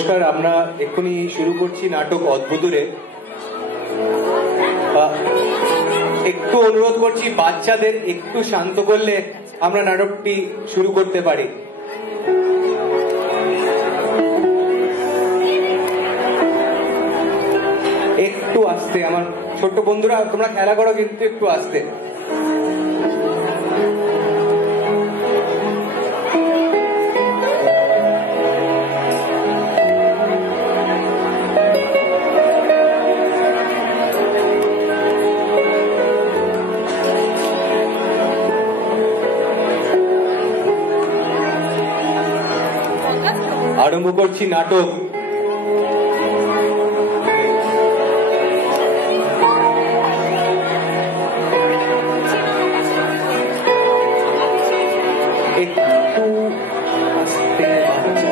নমস্কার, আমরা এক্ষুনি শুরু করছি নাটক অদ্ভুতুরে। একটু অনুরোধ করছি বাচ্চাদের একটু শান্ত করলে আমরা নাটকটি শুরু করতে পারি। একটু আস্তে, আমার ছোট্ট বন্ধুরা তোমরা খেলা করো কিন্তু একটু আস্তে। আরম্ভ করছি নাটক। একটু আস্তে বাচ্চা।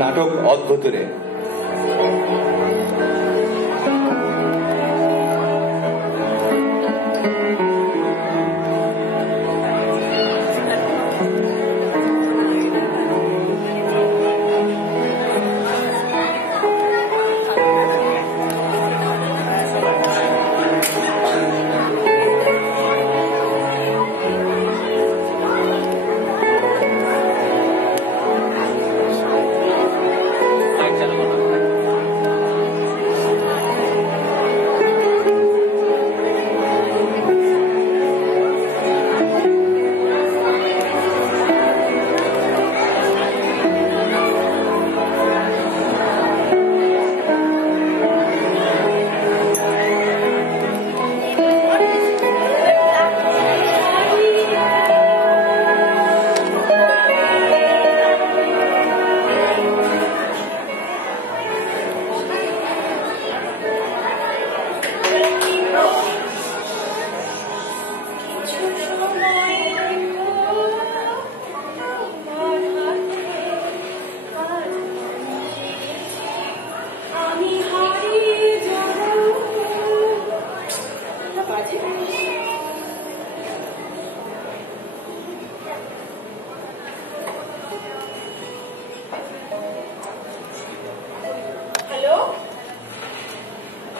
নাটক অদ্ভুতুরে।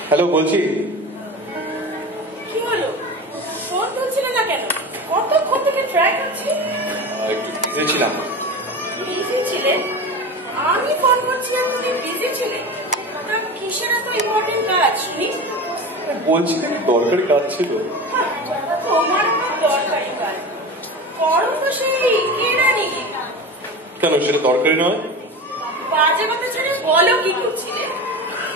হ্যালো, বলছি কি হলো? ফোন তুলছিলে না কেন? কতক্ষণ থেকে ট্রাই করছি। একটু বিজি ছিলাম। বিজি ছিলে? আমি ফোন করছিলাম, তুমি বিজি ছিলে? তা কিসের এত ইম্পর্টেন্ট কাজ শুনি? বলছি দরকারি কাজ ছিল। তোমার দরকারি কাজ করো তো, সেই কেরানি। কেন, সেটা দরকারি নয়? বাজে কথা ছেড়ে বলো কি করছিলে?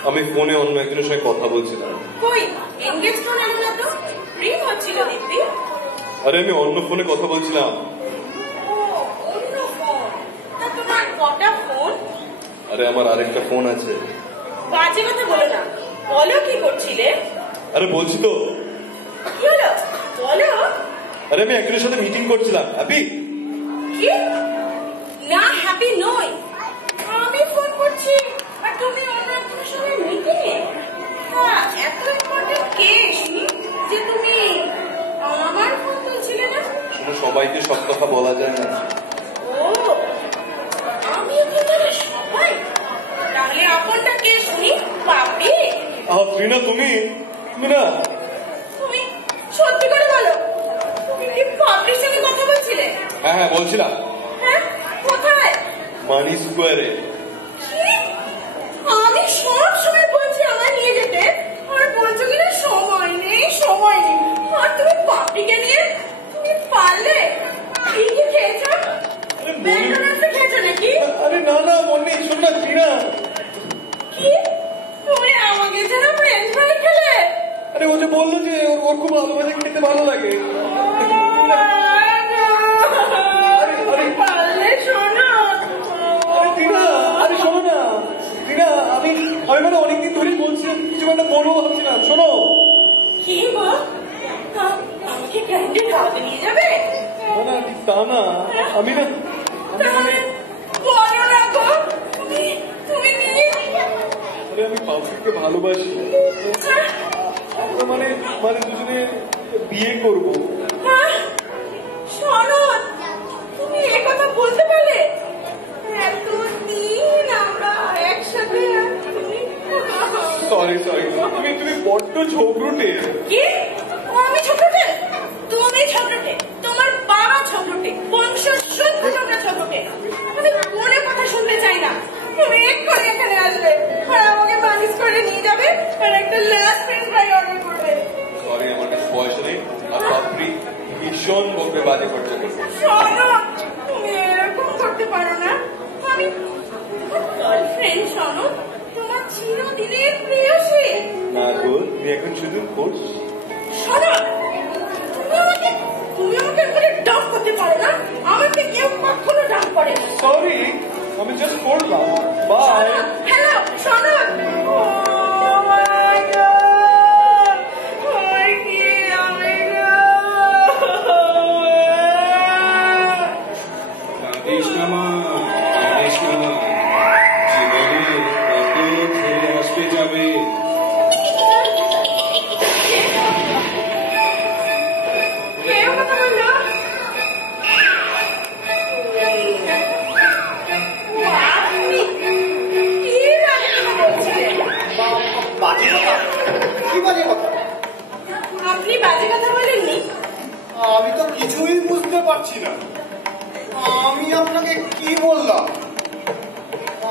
আমি ফোনে অন্য একজনের সঙ্গে কথা বলছিলাম। কই এনগেজ ফোন এলো না তো? রিং হচ্ছিল দিব্যি। আরে আমি অন্য ফোনে কথা বলছিলাম। ও, অন্য ফোন? তা তোমার কটা ফোন? আরে আমার আরেকটা ফোন আছে। বাজে কথা বলো না, বলো কি করছিলে? আরে বলছি তো। কি হলো বলো। আরে আমি একজনের সাথে মিটিং করছিলাম। হ্যাপি? কি না, হ্যাপি নই। আমি ফোন করছি আর তুমি অন্য একজনের সঙ্গে মিটিং এ? এত ইম্পর্টেন্ট কেস যে তুমি আমার ফোন তুলছিলে না? শোনো, সবাইকে সব কথা বলা যায় না। ও, আমি এখানে সবাই? তাহলে আপনটা কে শুনি? পাপি? ত্রিনা, তুমি না? তুমি সত্যি করে বলো, তুমি কি পাপির সঙ্গে কথা বলছিলে? হ্যাঁ বলছিলাম। হ্যাঁ, কোথায়? মানি স্কোয়ারে। আমি সব সময় বলছি আমায় নিয়ে যেতে, আর বলছো কিনা সময় নেই সময় নেই। আর তুমি পাপিকে নিয়ে তুমি পারলে? কি কি খেয়েছো? ম্যাকডোনাল্ডসে খেয়েছো নাকি? আরে না না মনে, শোন না ত্রিনা। কি তুমি আমাকে ছাড়া ফ্রেঞ্চ ফ্রাই খেলে? আরে ও যে বললো যে ওর খুব ভালো ভালো খেতে ভালো লাগে। পারলে শোনো। আরে ত্রিনা, আরে শোনো না ত্রিনা, আমি মানে অনেকদিন ধরেই বলছি কিছু একটা বলবো ভাবছি না, শোনো। কি গো, আমাকে ক্যান্টিন খাওয়াতে নিয়ে যাবে? না ঠিক তা না, আমি না তাহলে বলো না গো, তুমি নিয়ে আমি পাবলিককে ভালোবাসি, আমরা মানে দুজনে বিয়ে করবো। শোনো, তুমি এ কথা বলতে পারলে? এতদিন আমরা একসাথে, সরি তুমি বড্ড ঝগড়ুটে। কি? আমি ঝগড়ুটে? তুমি ঝগড়ুটে, তোমার বাবা ঝগড়ুটে, বংশ শুদ্ধ তোমরা ঝগড়ুটে। আমি কোনো কথা শুনতে চাই না। তুমি এক্ষুনি এখানে আসবে আর আমাকে মালিশ করে নিয়ে যাবে আর একটা লাস্ট ফ্রেঞ্চ ফ্রাই অর্ডার করবে। সরি, আমার কাছে পয়সা নেই, আর পাপড়ি ভীষণ বকবে, বাজে খরচা করবে। শোনো, তুমি এরকম করতে পারো না। আমি গার্লফ্রেন্ড, শোনো, তোমার চিরদিনের প্রেয়সী। না গো, তুমি এখন শুধু কোর্স। শোনো, তুমি আমাকে করে ডাক করতে পারো না। আমাকে কেউ কখনো ডাক করে না। সরি, আমি জাস্ট করলাম। বাই। হ্যালো, শোনো। Oh my God! ওই কি আমি গো? কাঁদিস না মা, কাঁদিস না। জীবনে কত ছেলে আসতে যাবে। কেউ কথা বললো? আপনি কি বাজে কথা বলছিলেন? বাজে কথা? কি বাজে কথা? আপনি বাজে কথা বলেননি? আমি তো কিছুই বুঝতে পারছি না। আমি আপনাকে কি বললাম?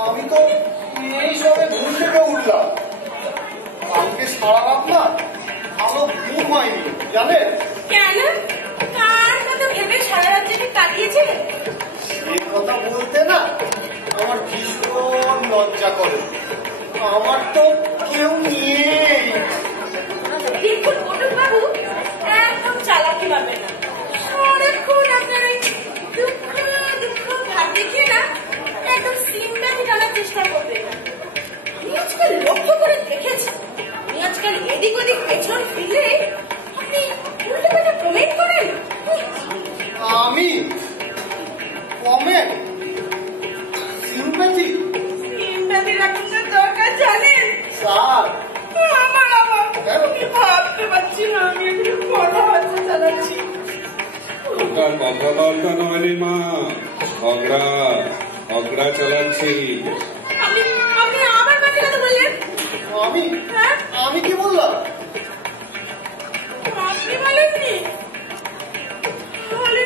আমি তো এই সবে ঘুম থেকে উঠলাম। কালকে সারা রাত না ভালো ঘুম হয়নি, জানেন? কেন? কার কথা ভেবে সারা রাত জেগে কাটিয়েছিলেন? এই কথা বলতে না আমার ভীষণ লজ্জা করে। আমার তো কেউ নেই। দেখুন পটল বাবু, একদম চালাকি পারবেন না। সারাক্ষণ আপনার ওই দুঃখ ভাব দেখিয়ে না একদম সিম্প্যাথি টানার চেষ্টা করবেন। আমি আজকাল লক্ষ্য করে দেখেছি, আপনি আজকাল এদিক ওদিক পেছন ফিরলে আপনি উল্টো পাল্টা কমেন্ট করেন। আমি কমেন্ট সিম্প্যাথি সিম্প্যাথি রাখার দরকার জানেন? স্যার, আমার আমি ভাবতে পারছি না, আমি একটু কথাবার্তা চালাচ্ছি। ওটা কথাবার্তা নয় রে মা, ঝগড়া চালাচ্ছি। আপনি আমার কাছে কথা বললেন? আমি হ্যাঁ, আমি কি বললাম? আপনি বলেননি? তাহলে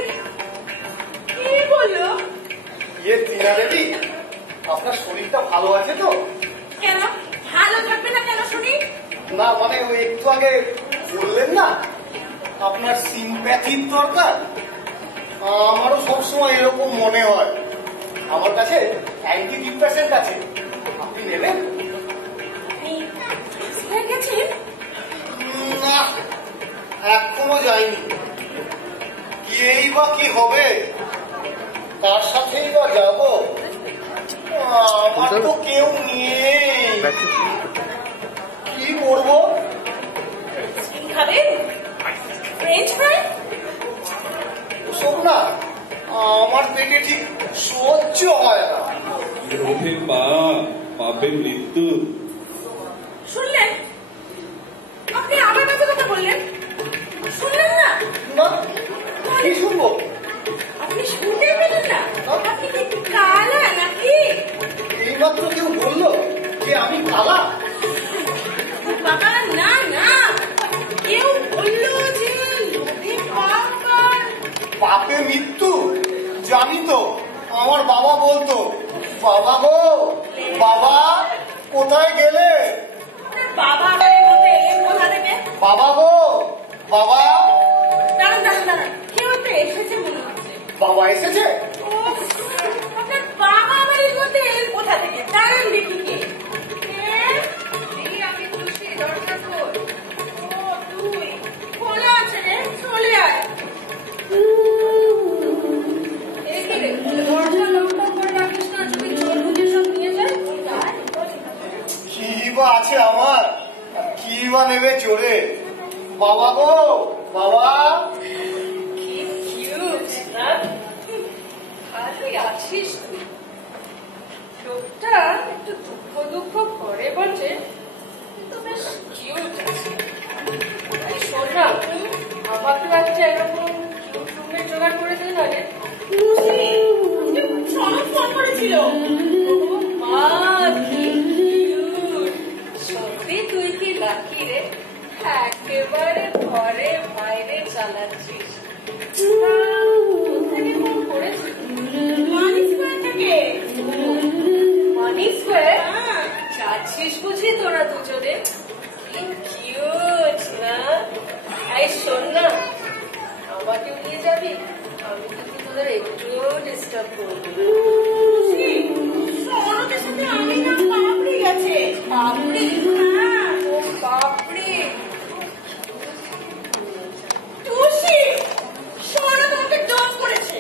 কি বললো? টিনা দেবী, আপনার শরীরটা ভালো আছে তো? কেন ভালো থাকবে না কেন শুনি? না মানে ওই একটু আগে বললেন না আপনার সিম্প্যাথির দরকার। আমারও সবসময় এরকম মনে হয়। আমার কাছে অ্যান্টি ডিপ্রেসেন্ট আছে, আপনি নেবেন? আপনি হয়ে গেছেন? না, এখনো যাইনি। গিয়েই বা কি হবে, তার সাথেই বা যাবো। আমার তো কেউ নেই, কি করবো? খাবেন ফ্রেঞ্চ ফ্রাই? ওসব না আমার পেটে ঠিক সহ্য হয় না। লোভে পাপে মৃত্যু। শুনলেন? আপনি আমার কাছে কথা বললেন, শুনলেন না? না, কি শুনবো? আপনি শুনতে পেলেন না? আপনি কি কালা নাকি? এইমাত্র কেউ বললো যে আমি কালা। বাবা না না, কেউ বললো যে লোভে পাপে মৃত্যু। জানি তো, আমার বাবা বলতো, বাবা গো বাবা কোথায় গেলে? বাবা আমাদের মধ্যে এলেন কোথা থেকে? বাবা গো বাবা। দাঁড়ান, কেউ একটা এসেছে মনে হচ্ছে। বাবা এসেছে? আপনার বাবা আমাদের মধ্যে এলেন কোথা থেকে? দাঁড়ান দেখি কে। আমি খুশি, দরজা খোল। ও তুই, খোলা আছে রে, চলে আয়। দরজা লকডাউন করে রাখিস না, যদি চোর বুঝে সব নিয়ে যায়। কি বা আছে আমার? বাবা গো, বাবা। কি কিউট না? ভালোই আছিস তুই। লোকটা একটু দুঃখ দুঃখ করে বটে, কিন্তু বেশ কিউট আছে। এই শোন না, আমাকে একটা এরকম কিউট রুমের জোগাড় করে দে না রে। সনদ ফোন করেছিল। মা কি কিউট! সত্যি তুই কি লাকি রে, একেবারে ঘরে বাইরে চালাচ্ছিস। কোথেকে ফোন করেছিস? মানি স্কোয়ার থেকে। মানি স্কোয়ার? যাচ্ছিস বুঝি তোরা দুজনে? কি কিউট না? এই শোন না, আমাকেও নিয়ে যাবি? আমি কিন্তু তোদের একটুও ডিস্টার্ব করবো। সনদের সাথে আমি না পাপড়ি গেছে। পাপড়ি? হ্যাঁ, ও পাপড়ি। টুসি, সনদ আমাকে ডস করেছে।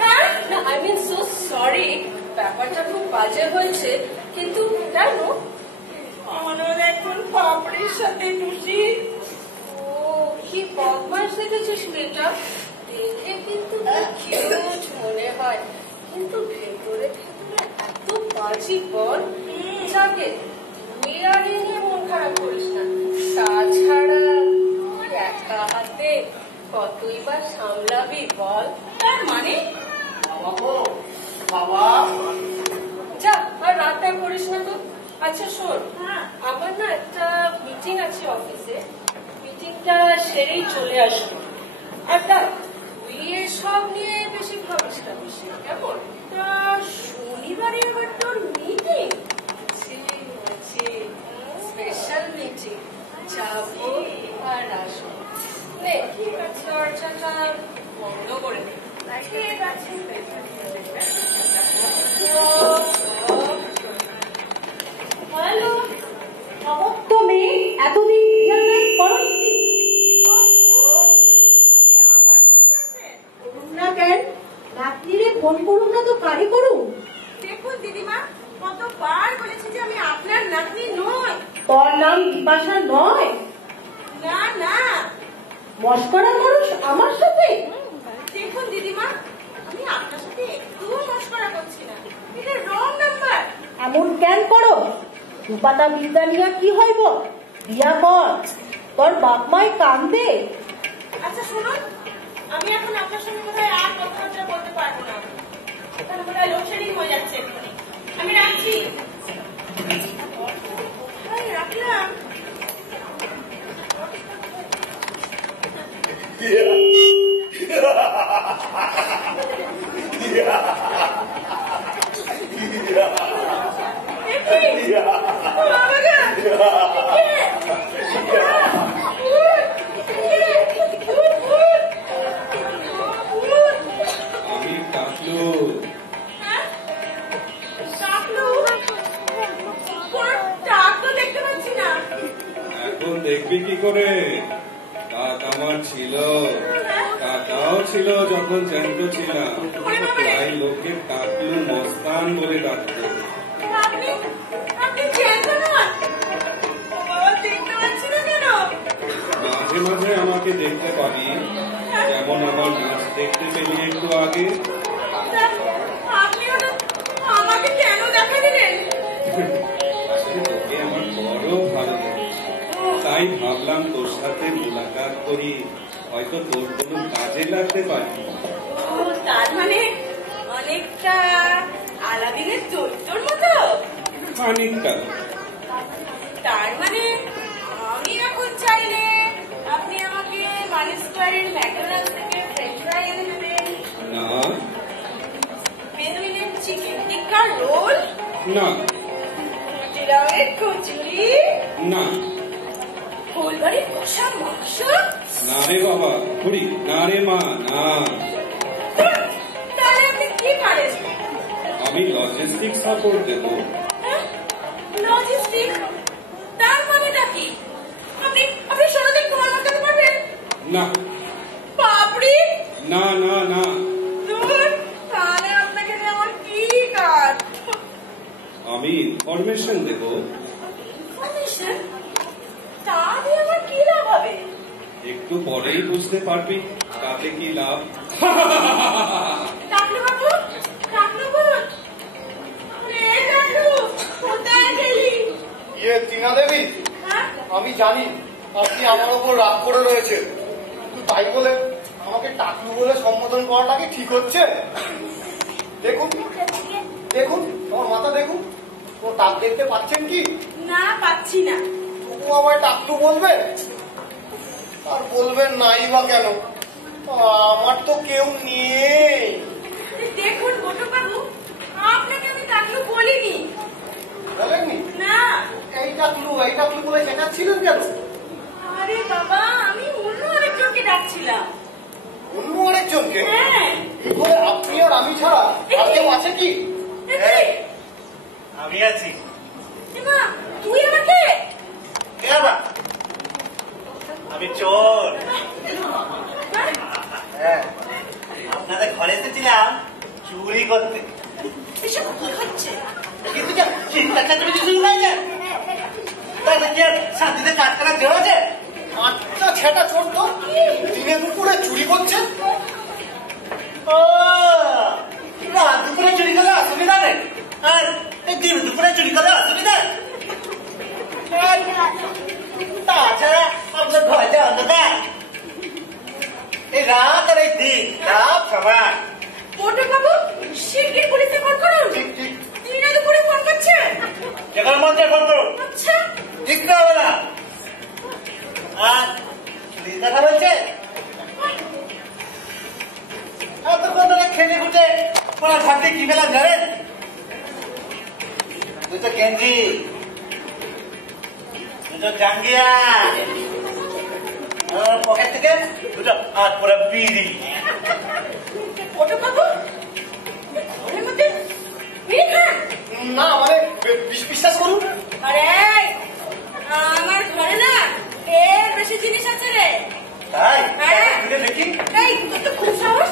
হ্যাঁ, না, আই মিন সো সরি, ব্যাপারটা খুব বাজে হয়েছে, কিন্তু কেন? সনদ এখন পাপড়ির সাথে। টুসি, ও কি বদমাস দেখেছিস মেয়েটা? দেখে কিন্তু কিউট মনে হয়, কিন্তু ভেতরে ভেতরে এত বাজি বল। যাকে তুই আর এ নিয়ে মন খারাপ করিস না। তাছাড়া তুই একা হাতে কতই বা সামলাবি বল? তার মানে বাবা গো, বাবা। যা, আর রাতটা করিস না তো। আচ্ছা শোন, আমার না একটা মিটিং আছে অফিসে, মিটিংটা সেরেই চলে আসবো। আর দেখ, তুই এসব নিয়ে বেশি ভাবিস না বেশি, কেমন? তা শনিবারে আবার তোর মিটিং আছে, স্পেশাল মিটিং, যাবো আর আসবো। নে, দরজাটা বন্ধ করে দে। ঠিক আছে। হ্যালো, তুমি এতদিন রিয়ালাইজ করো না কেন? রাত্রিরে ফোন করুন না তো কারে করুন? দেখুন দিদিমা, কতবার বলেছি যে আমি আপনার নাতনি নই। তোর নাম বিপাশা নয়? না না, মস্করা করো আমার সাথে? দেখুন দিদিমা, আমি আপনার সাথে একটুও মশকরা করছি না, এটা রং নাম্বার। এমন কেন করো? দুপাতা বিদ্যা নিয়ে কি হইব? বিয়া কর, তোর বাপ মাই কান্দে। আচ্ছা শুনুন, আমি এখন আপনার সঙ্গে কোথায় আর কথাবার্তা বলতে পারবো না, এখানে বোধহয় লোডশেডিং হয়ে যাচ্ছে এক্ষুনি। আমি রাখছি। কোথায় রাখলাম? আমি কাটলু। দেখতে পাচ্ছি না। এখন দেখবি কি করে? কাক আমার ছিল, কাকাও ছিল যখন জ্যান্ত ছিলাম, তাই লোকে কাকলু মস্তান বলে ডাকত। আপনি জ্যান্ত নন? বাবা, দেখতে পাচ্ছি না কেন? মাঝে মাঝে আমাকে দেখতে পাবি, যেমন আমার নাচ দেখতে পেলি একটু আগে। আপনি আমাকে কেন দেখা দিলেন? আসলে তোকে আমার বড় ভালো লাগে, তাই ভাবলাম তোর সাথে মুলাকাত করি, হয়তো তোর কোনো কাজে লাগতে পারে। ও, তার মানে অনেকটা আলাদিনের চরিত্রর মতো। খানিকটা। তার মানে আমি এখন চাইলে আপনি আমাকে মানি স্কোয়ারের ম্যাকডোনাল্ডস থেকে ফ্রেঞ্চ ফ্রাই এনে দেবেন, না বেদুইনের চিকেন টিক্কা রোল, না চিরামের কচুরি, না গোলবাড়ির কষা মাংস। না রে বাবা, ঘুরি না রে মা, না। তাহলে আপনি কি পারেন? আমি লজিস্টিক সাপোর্ট দেবো। লজিস্টিক? তার মানেটা কি? আপনি সরদে তোমার লাগাতে পারবেন? না পাপড়ি? না না না। দূর, তাহলে আপনাকে দিয়ে আমার কি কাজ? আমি ইনফরমেশন দেবো। ইনফরমেশন? একটু পরেই বুঝতে পারবি তাতে কি লাভ। টাকলু বাবু, টাকলু বাবু, রে টাকলু, কোথায় গেলি? টিনা দেবী, হ্যাঁ? আমি জানি আপনি আমার ওপর রাগ করে রয়েছে, কিন্তু তাই বলে আমাকে টাকলু বলে সম্বোধন করাটা কি ঠিক হচ্ছে? দেখুন দেখুন আমার মাথা দেখুন, ও টাক দেখতে পাচ্ছেন কি? না, পাচ্ছি না। তবু আমায় টাকলু বলবেন? আর বলবেন নাই বা কেন? আমার তো কেউ নেই। দেখুন বটু বাবু, আপনাকে আমি টাকলু বলিনি। বলেননি? না। এই টাকলু বলে চেঁচাচ্ছিলেন কেন? আরে বাবা, আমি অন্য আরেকজনকে ডাকছিলাম। অন্য আরেকজনকে? হ্যাঁ। বলে আপনি আর আমি ছাড়া আর কেউ আছে কি? এই, আমি আছি। এমা, তুই আমাকে? কে আবার? আমি চোর। হ্যাঁ, আপনাদের ঘরে এসেছিলাম চুরি করতে। এসব কি হচ্ছে? কিন্তু চিন্তা চাকরি শুরু হয়ে যায়, তাহলে কি আর শান্তিতে কাজ করা দেওয়া যায়? আচ্ছা ছেটা চোর তো দিনে দুপুরে চুরি করছে? ও, রাত দুপুরে চুরি করলে অসুবিধা নেই, আর দিন দুপুরে চুরি করলে অসুবিধা। তাছাড়া আপনার ঘরটা অন্ধকার, এই রাত আর এই দিন সব সমান। বটু বাবু, শিগগির পুলিশে ফোন করুন। ঠিক ঠিক। দিনে দুপুরে ফোন করছে? যেখানে মঞ্চে ফোন করুন, আচ্ছা। দেখতে হবে না। আর চুরির কথা বলছে, এতক্ষণ ধরে খেলে খুঁটে ওরা ঘাটে কি পেলাম জানেন? দুটো গেঞ্জি, দুটো জাঙ্গিয়া, আর পকেট থেকে দুটো হাত পরে বিড়ি। বটু বাবু, ঘরের মধ্যে বিড়ি খান? না মানে বিশ্বাস করুন। আরে, আমার ঘরে না এর বেশি জিনিস আছে রে। তাই হ্যাঁ। খুলে দেখি। এই, তোর তো খুব সাহস,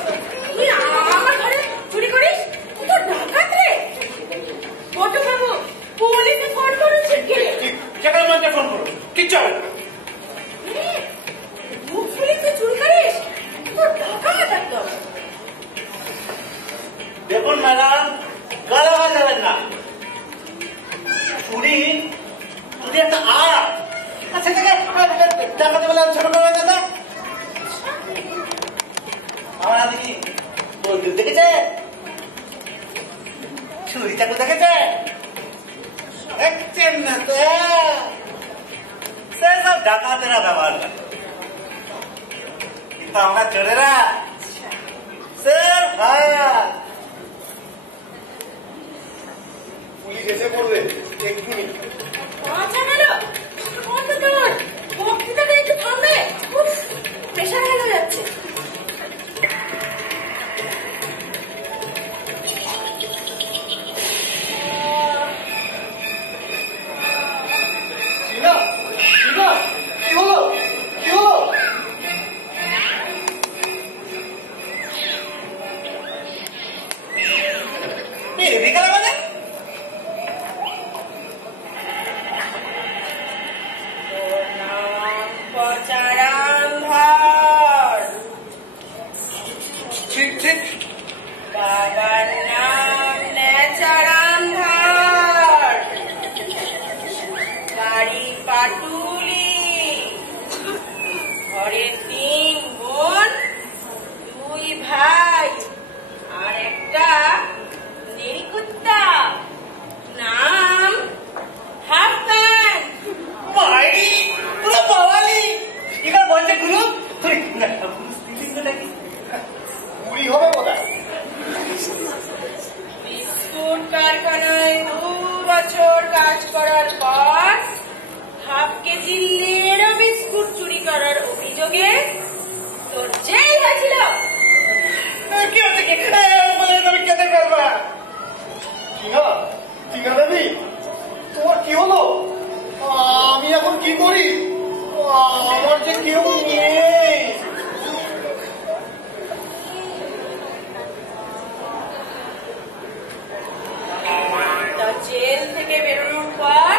তুই আমার ঘরে চুরি করিস? তুই তো ডাকাত রে। বটু বাবু, পুলিশে ফোন করুন শিগগির। যেখানে মঞ্চে ফোন করুন, কিচ্ছু হবে না। মুখ ফুলে তুই চুরি করিস? তুই তো ডাকাত একদম। দেখুন ম্যাডাম, গালাগাল দেবেন না। চুরি চুরি একটা আর্ট। আচ্ছা থেকে ডাকাতে বলে ছোট করে দাদা আমার হাতে কি বন্দুক দেখেছে? ছুরি চাকু দেখেছে? দেখছেন না তো? সেসব ডাকাতেরা ব্যবহার করে, কিন্তু আমরা চোরেরা স্যার হাত। পুলিশ এসে পড়বে এক্ষুনি। আচ্ছা গেল, বন্ধ কর। বক্তৃতাটা একটু থামবে। উফ, প্রেশার হয়ে যাচ্ছে। টিনা, টিনা, কি হলো? কি হলো? বেরিয়ে গেল মানে? পচারাম ধর, ঠিক ঠিক। বাবার নাম নেচারাম ধর, গাড়ি পাটুলি, ঘরে 3 বোন, 2 ভাই, আর একটা নেড়িকুত্তা, নাম হাফ প্যান্ট। মাইরি পুরো বাওয়ালি। এবার বলছে গুরু নাকি চুরি হবে কোথায়? বিস্কুট কারখানায় 2 বছর কাজ করার পর হাফ কেজি নেড়ো বিস্কুট চুরি করার অভিযোগে তোর জেল হয়েছিল। কি হচ্ছে কি? আমি কেটে করবা টিনা, টিনা দেবী, তোমার কি হলো? আমি এখন কি করি? আমার যে কেউ নেই। তা জেল থেকে বেরোনোর পর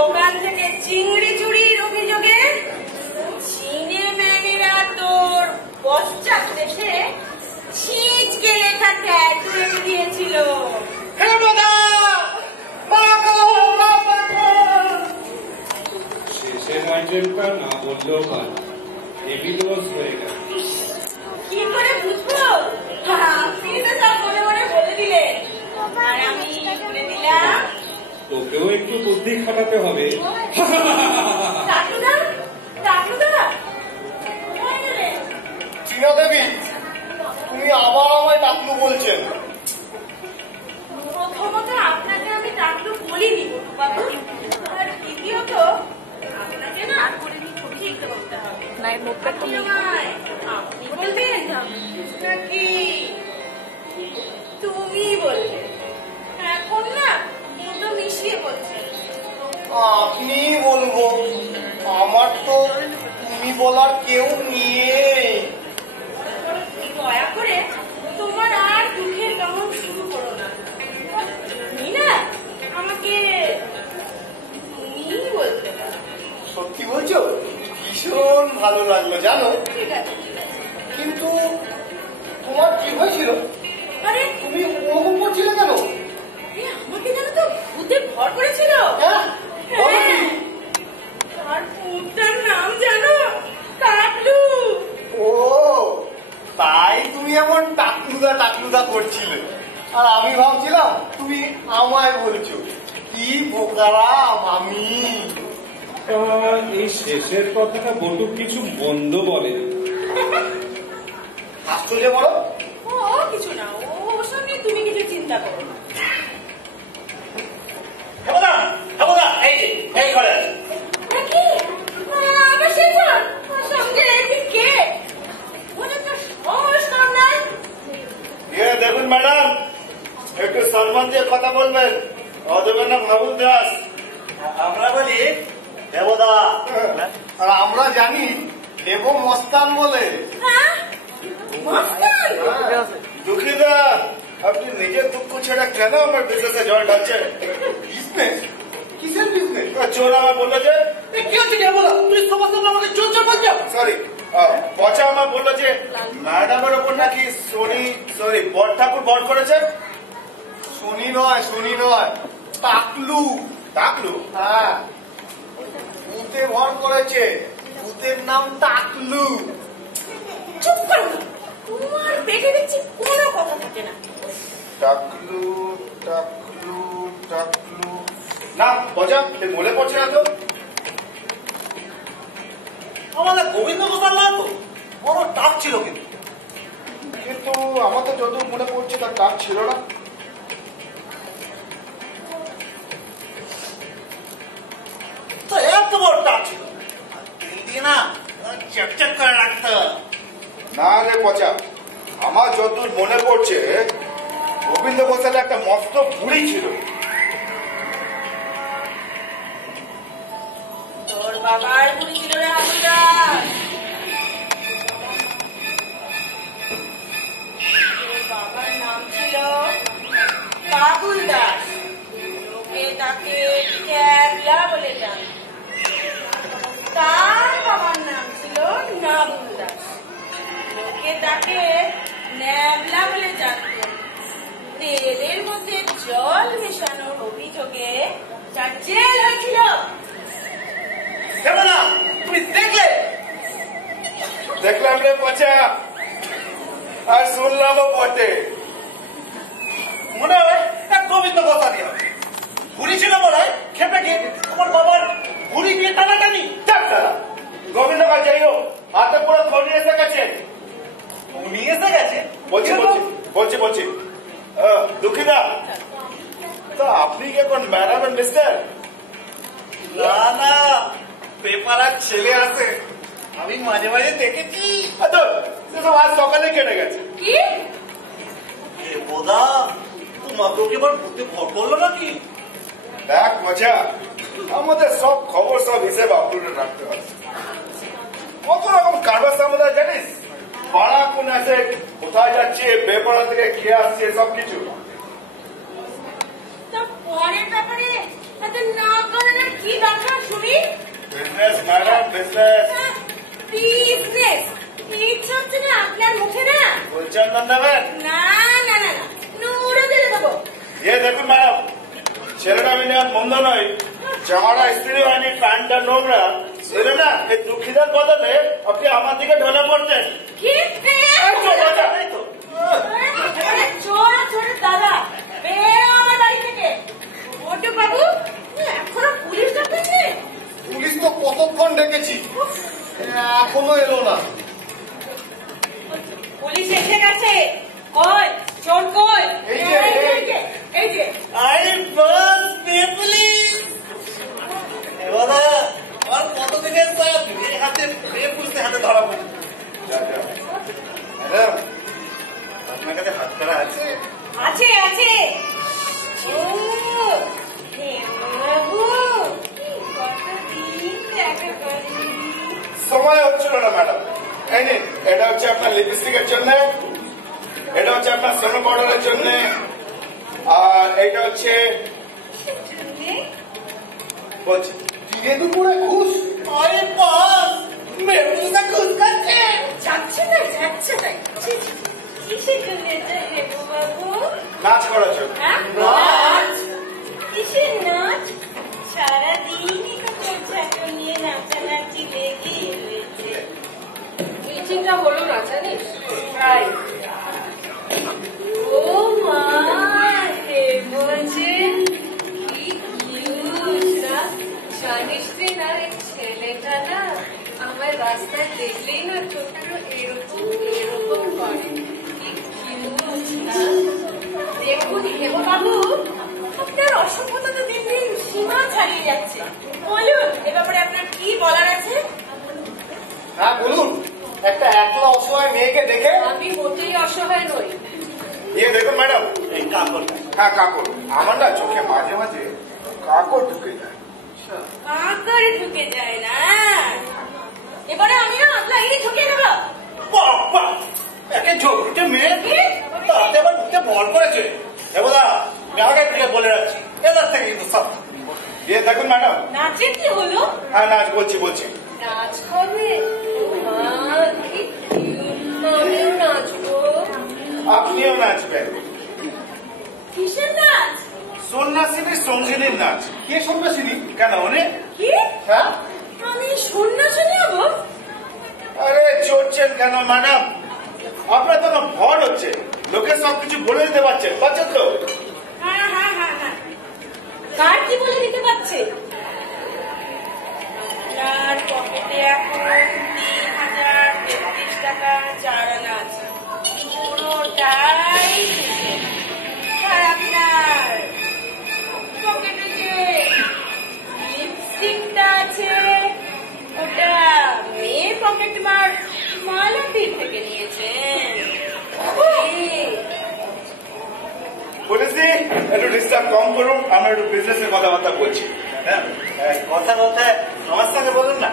দোকান থেকে চিংড়ি চুরি পশ্চাৎ দেশে ছিচকে লেখা ট্যাটু এনে দিয়েছিল। শেষের আইটেমটা না বললেও ভালো, হেভি ডোজ হয়ে গেল। কি করে বুঝবো? আপনি তো সব মনে মনে বলে দিলেন, আর আমি বলে দিলাম। তোকেও একটু বুদ্ধি খাটাতে হবে। টাটুদা, টাটুদা, টিনা দেবী, তুমি আবার আমায় টাকলু বলছেন। প্রথমত আপনাকে আমি টাটলু বলিনি বাবু, আর দ্বিতীয়ত আপনাকে না ঠিক করতে হবে। আপনি বলবেন নাকি তুমি বলবে? এখন না দুটো মিশিয়ে বলছেন। আপনি বলবো, আমার তো তুমি বলার কেউ নেই। দয়া করে তোমার আর দুঃখের কারণ শুরু করো না। তুমি না আমাকে তুমি বলতে পারো। সত্যি বলছো? ভীষণ ভালো লাগলো জানো। ঠিক আছে, ঠিক আছে। কিন্তু তোমার কি হয়েছিল? আরে তুমি ওরকম করছিলে কেন? আমাকে জানো তো ভূতে ভর করেছিল। হ্যাঁ, বলো কি? আর ভূতটার নাম জানো? টাকলু। ও, তাই তুমি এমন টাকলুদা টাকলুদা করছিলে, আর আমি ভাবছিলাম তুমি আমায় বলছো। কি বোকারাম আমি। এই শেষের কথাটা বটু কিছু মন্দ বলে। আশ্চর্য বলো। ও কিছু না, ওর সঙ্গে তুমি কিছু চিন্তা করো না। এই করে নাকি আবার সেজন ওর সঙ্গে কে? ওর একটা সংস্কার নাই। দেখুন ম্যাডাম, একটু সম্মান দিয়ে কথা বলবেন। অদেবের নাম হাবুল দাস, আমরা বলি দেবদা। আর আমরা জানি দেব মস্তান বলে। হ্যাঁ মস্তান। দুঃখিতা, আপনি নিজের দুঃখ ছেড়ে কেন আমার বিজনেসে জয়েন্ট হচ্ছেন? বিজনেস? কিসের বিজনেস? চোর আমার বললো যে কি হচ্ছে দেবদা? তুই সমস্ত আমাকে চোর চোর বলছো? সরি, পচা আমার বললো যে ম্যাডামের ওপর নাকি বর ঠাকুর বর করেছেন। শনি নয়, টাকলু। টাকলু? হ্যাঁ, ভূতে ভর করেছে। ভূতের নাম টাকলু। চুপ করো না, তোমার পেটে দেখছি কোনো কথা থাকে না। টাকলু টাকলু টাকলু না পচা, মনে পড়ছে না তো। আমাদের গোবিন্দ গোপাল না তো? বড় টাক ছিল কিন্তু আমার তো যতদূর মনে পড়ছে তার টাক ছিল না। তো এত বড় টাক ছিল না, চেক করে রাখতে। না রে পচা, আমার যতদূর মনে পড়ছে গোবিন্দ গোসালের একটা মস্ত বুড়ি ছিল। তোর বাবার বুড়ি ছিল রে আমরা। তোর বাবার নাম ছিল বাবুল দাস, লোকে তাকে ক্যাবলা বলে জানে। তার বাবার নাম ছিল নাবুল দাস, লোকে তাকে ন্যাবলা বলে জানত। এদের মধ্যে জল মেশানোর অভিযোগে তার জেল হয়েছিল। তুমি দেখলে? দেখলাম রে পচা, আর শুনলামও বটে। মনে হয় এক গোবিন্দ গোসালি হবে। ঘুরি ছিল বলে খেপে গিয়ে আমার বাবার ঘুরি নিয়ে টানাটানি। গোবিন্দ ভাই যাই হোক, হাতে পুরো ধরে এসে গেছে। উনি এসে গেছে? বলছি দুঃখিতা, তা আপনি কি এখন ম্যাডামের মিস্টার? না, পেপার ছেলে আছে, আমি মাঝে মাঝে দেখেছি। সেসব আজ সকালে কেটে গেছে। কি বোধা তোমাকে কি এবার ভূতে ভর করলো নাকি? দেখ মজা, আমাদের সব খবর সব হিসেব আপলোডে রাখতে হবে। কত রকম কারবার সামলায় জানিস? পাড়া কোন আছে, কোথায় যাচ্ছে, বেপাড়া থেকে কে আসছে, সবকিছু। তা পরের ব্যাপারে এত না করার কি দরকার শুনি? Business madam, business. বিজনেস ইচ্ছে হচ্ছে না আপনার মুখে না বলছেন না দেবেন? না না না না নুড়ে দিলে দেবো। দেখুন ম্যাডাম, ছেলেটা আমি নেওয়ার মন্দ নয়, জামাটা স্ত্রী হয়নি, প্যান্টটা নোংরা, সেটা না এই দুঃখীদের বদলে আপনি আমার দিকে ঢলে পড়তেন। কি চোর চোর দাদা বেরো আমার বাড়ি থেকে। মোটু বাবু এখনো পুলিশ ডাকেননি? পুলিশ তো কতক্ষণ ডেকেছি, এখনো এলো না। পুলিশ এসে গেছে। কই চোর কই? এই যে, এই যে। এই যে আরে বাস পুলিশ এবার আর কতদিনের সাথ হাতে পুলিশে হাতে ধরা পড়ে। ম্যাডাম, আপনার কাছে হাত করা আছে? আছে আছে। ও বাবু কতদিন দেখা করি। সময় হচ্ছিল না ম্যাডাম। এই নিন, এটা হচ্ছে আপনার লিপস্টিকের জন্য, এটা হচ্ছে আপনার সোনো পাউডারের জন্য, আর এইটা হচ্ছে বলছি দিনে দুপুরে ঘুষ? আরে বাস মেমুজা খুশ করছে। যাচ্ছে না যাচ্ছে না। কিসের জন্য এটা হে গো বাবু? নাচ করার জন্য। হ্যাঁ? নাচ? কিসের নাচ? সারাদিনই তো খরচাটা নিয়ে নাচানাচি লেগে রয়েছে। মিটিংটা হলো না জানিস? তাই। ও মা রে বলছে কি কিউট না, জানিস না এই ছেলেটা না আমার রাস্তায় দেখলেই না চোখটা এরকম এরকম করে। কি কিউট না। দেখুন হেমো বাবু, আপনার অসভ্যতা তো দিন দিন সীমা ছাড়িয়ে যাচ্ছে। বলুন এ ব্যাপারে আপনার কি বলার আছে? হ্যাঁ বলুন, একটা একলা অসহায় মেয়েকে দেখে। আমি মোটেই অসহায় নই। দেখুন ম্যাডাম, এই কাকড়, হ্যাঁ কাকড়, আমার না চোখে মাঝে মাঝে কাকড় ঢুকে যায়। কাকড় ঢুকে যায় না? এবারে আমি না আপনার এই ঢুকে নেব। বাবা, একে ঝোঁকটে মেয়ে তাতে আবার মুখে বল করেছে। দেবদা, আমি আগে থেকে বলে রাখছি, এবার থেকে কিন্তু সব। দেখুন ম্যাডাম। নাচের কি হলো? হ্যাঁ নাচ বলছি। নাচ হবে? মা কি কিউট, আমিও নাচবো। আপনিও নাচবেন। কিসের নাচ? সন্ন্যাসিনীর সঙ্গিনীর নাচ। কে সন্ন্যাসিনী? কেন উনি? কি? হ্যাঁ আমি সন্ন্যাসিনী হবো? আরে চড়ছেন কেন ম্যাডাম? আপনার তো ভর হচ্ছে, লোকে সবকিছু বলে দিতে পারছেন তো? হ্যাঁ হ্যাঁ হ্যাঁ হ্যাঁ। কার কি বলে দিতে পারছে? আপনার পকেটে এখন 3033 টাকা 4 আনা আছে, পুরোটাই টিকিট। আর আপনার পকেটে যে লিপস্টিকটা আছে ওটা মেয়ে পকেট মার মালাপির থেকে নিয়েছেন। বলেছি একটু ডিস্টার্ব কম করুন, আমরা একটু বিজনেসের কথাবার্তা বলছি। হ্যাঁ কথা আমার সঙ্গে বলুন না।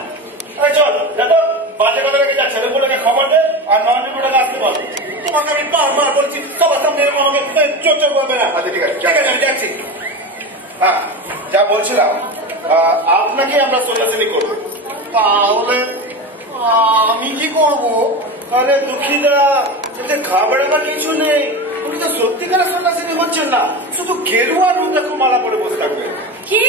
চল দেখো, বাজে কথা রেখে যাচ্ছে, ছেলেগুলোকে খবর দে আর নন্দীপুরটাকে আসতে বল। তোমাকে আমি বারবার বলছি, সবার সামনে এরকম আমাকে চোর বলবে না। আচ্ছা ঠিক আছে আমি যাচ্ছি। হ্যাঁ যা বলছিলাম, আপনাকে আমরা সন্ন্যাসিনী করবো। তাহলে আমি কি করবো? আরে দুঃখীরা, ওদের ঘাবড়াবার কিছু নেই। উনি তো সত্যিকারের সন্ন্যাসিনী হচ্ছেন না, শুধু গেরুয়া রূপ দেখো মালা পরে বসে থাকবে। কি?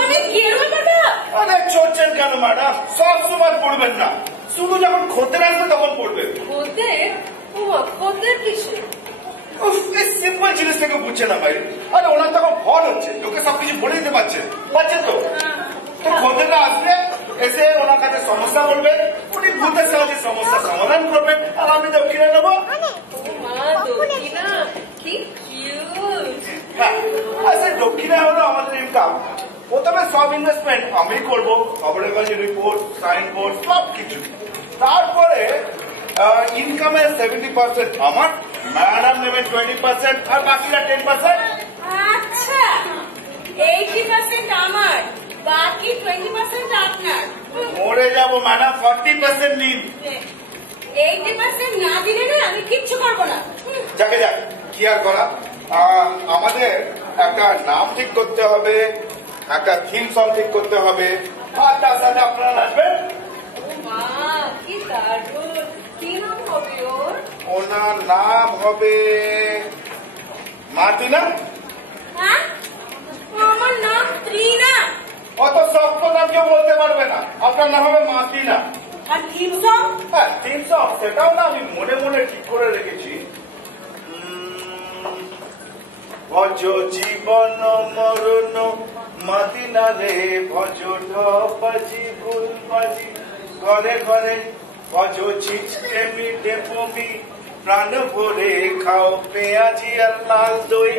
আমি গেরুয়া কাটা? আরে চড়ছেন কেন ম্যাডাম? সব সময় পড়বেন না, শুধু যখন খদ্দের আসবে তখন পড়বেন। খদ্দের? ও খদ্দের কিসে? এই সিম্পল জিনিস থেকে বুঝছে না ভাই। আরে ওনার তখন ভর হচ্ছে, লোকে সবকিছু বলে দিতে পারছেন তো? তো খদ্দেররা আসবে, এসে ওনার কাছে সমস্যা বলবে, উনি ভূতের সাহায্যে সমস্যা সমাধান করবেন, আর আমি দক্ষিণে নেবো। মা দক্ষিণা কি কিউট। হ্যাঁ, আচ্ছা দক্ষিণে হলো আমাদের ইনকাম। প্রথমে সব ইনভেস্টমেন্ট আমি করবো, খবরের কাগজে রিপোর্ট, সাইনবোর্ড সব কিছু। তারপরে ইনকামের 70% আমার, ম্যাডাম নেবে 20% আর বাকিরা 10%। আচ্ছা 80% আমার, বাকি 20% আপনার। মরে যাবো ম্যাডাম, 40% নিন। 80% না দিলে না আমি কিচ্ছু করবো না। যাকে যাক, কি আর করা। আমাদের একটা নাম ঠিক করতে হবে, একটা থিম সং ঠিক করতে হবে, আর তার সাথে আপনারা নাচবেন। মা কি দারুণ! কি নাম হবে ওর? ওনার নাম হবে মার্টিনা। হ্যাঁ, আমার নাম ত্রিনা। অত শক্ত নাম কেউ বলতে পারবে না। আপনার নাম হবে মার্টিনা। আর থিম সং? হ্যাঁ, থিম সং সেটাও না আমি মনে মনে ঠিক করে রেখেছি। ভজ জীবন মরণ মাদিনা রে, ভজ ঢপাজি ভুলবাজি ঘরে ঘরে, ভজ ছিচকে মিটে বমি প্রাণ ভরে খাও পেঁয়াজি আর লাল দই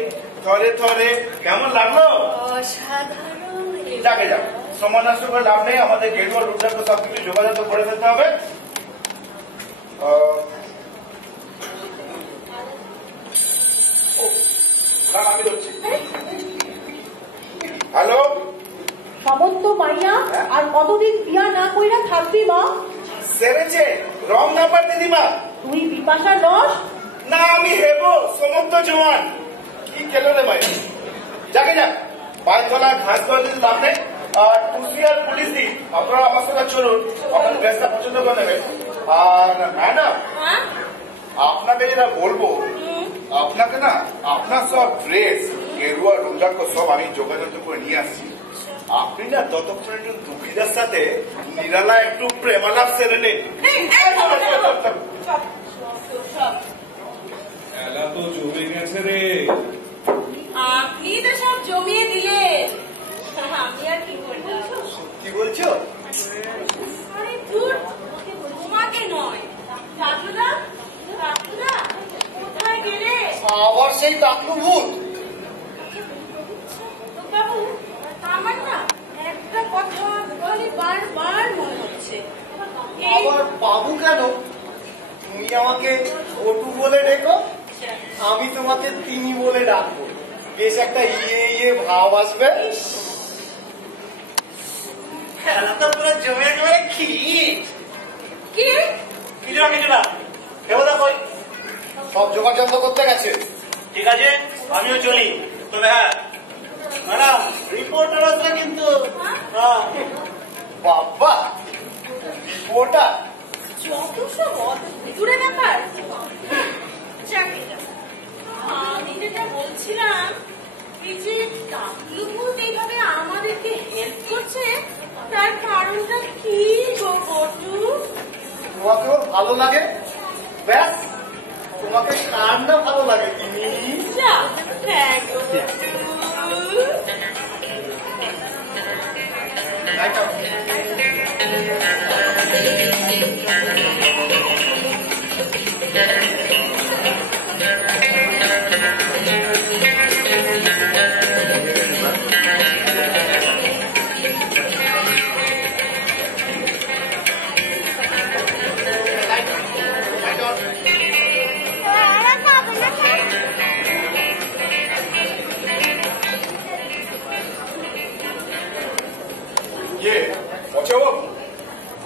থরে থরে। কেমন লাগলো? অসাধারণ। যাকে যাক, সময় নষ্ট করে লাভ নেই, আমাদের গেরুয়া রুদ্রাক্ষ সবকিছু যোগাযোগ করে ফেলতে হবে। আমি ধরছি। হ্যালো, সমস্ত মাইয়া আর কতদিন বিয়া না কইরা থাকবি মা? সেরেছে রং নাম্বার দিদিমা। তুই বিপাশা নস? না, আমি হেব সমস্ত জওয়ান। কি খেলো রে ভাই? যাকে যাক, পায়ের তলা ঘাস করে দিতে লাভ নেই। আর টুসি আর পুলিশ দি আপনারা আমার সাথে চলুন, আপনার ড্রেসটা পছন্দ করে নেবেন। আর ম্যাডাম, আপনাকে যেটা বলবো, আপনাকে না আপনার সব ড্রেস গেরুয়া রুদ্রাক্ষ সব আমি যোগাযোগ করে নিয়ে আসছি। আপনি না ততক্ষণ একটু দুঃখীদের সাথে নিরালা একটু প্রেমালাপ সেরে নিন। খেলা তো জমে গেছে রে। আপনি তো সব জমিয়ে দিলেন, আমি আর কি করলাম? কি বলছো? আরে দূর, তোমাকে নয়। রাতুদা, রাতুদা কোথায় গেলে? আবার সেই টাকলু ভূত। বাবু, আমার না একটা কথা বারবার মনে হচ্ছে। আবার বাবু কেন? তুমি আমাকে ওটু বলে ডেকো, আমি তোমাকে তিনি বলে ডাকবো। বেশ একটা ইয়ে ইয়ে ভাব আসবে। খেলা তো পুরো জমে জমে কি? কিছু না কিছু না। দেবতা কই? সব জোগাড় যন্ত্র করতে গেছে। ঠিক আছে, আমিও চলি। তবে হ্যাঁ ম্যাডাম, রিপোর্টার আসবে কিন্তু। বাবা, রিপোর্টার যত সব দূরে ব্যাপার। যাকে যাক, আমি যেটা বলছিলাম, এই যে টাকলু ভূত এইভাবে আমাদেরকে হেল্প করছে, তার কারণটা কি গো বটু? তোমাকে ওর ভালো লাগে, ব্যাস। তোমাকে কার না ভালো লাগে? তিনি যা, হ্যাঁ গো বটু।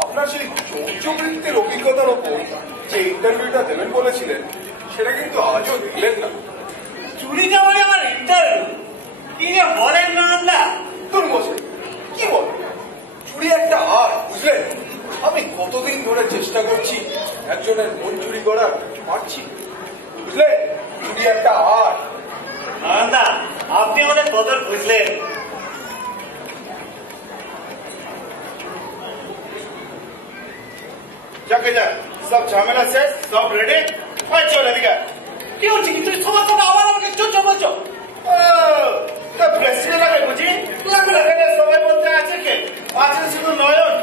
আপনার সেই চৌর্যবৃত্তির অভিজ্ঞতার ওপর যে ইন্টারভিউটা দেবেন বলেছিলেন, সেটা কিন্তু আজও দিলেন না। চুরিটা বলে আমার ইন্টারভিউ? কি যে বলেন না আন্দা? তোর বসে কি বল, চুরি একটা আর্ট, বুঝলেন? আমি কতদিন ধরে চেষ্টা করছি একজনের মন চুরি করার, পারছি। বুঝলেন, চুরি একটা আর্ট। আন্দা, আপনি আমাদের কত বুঝলেন? যাকে যাক, সব ঝামেলা শেষ, সব রেডি। চল এদিকে। কি হচ্ছে কিন্তু সবার সঙ্গে আবার আমাকে চোখ বলছো? প্রেসিডে লাগে বুঝি? এখানে সবাই বলতে আছে কে? আছে শুধু নয়ন।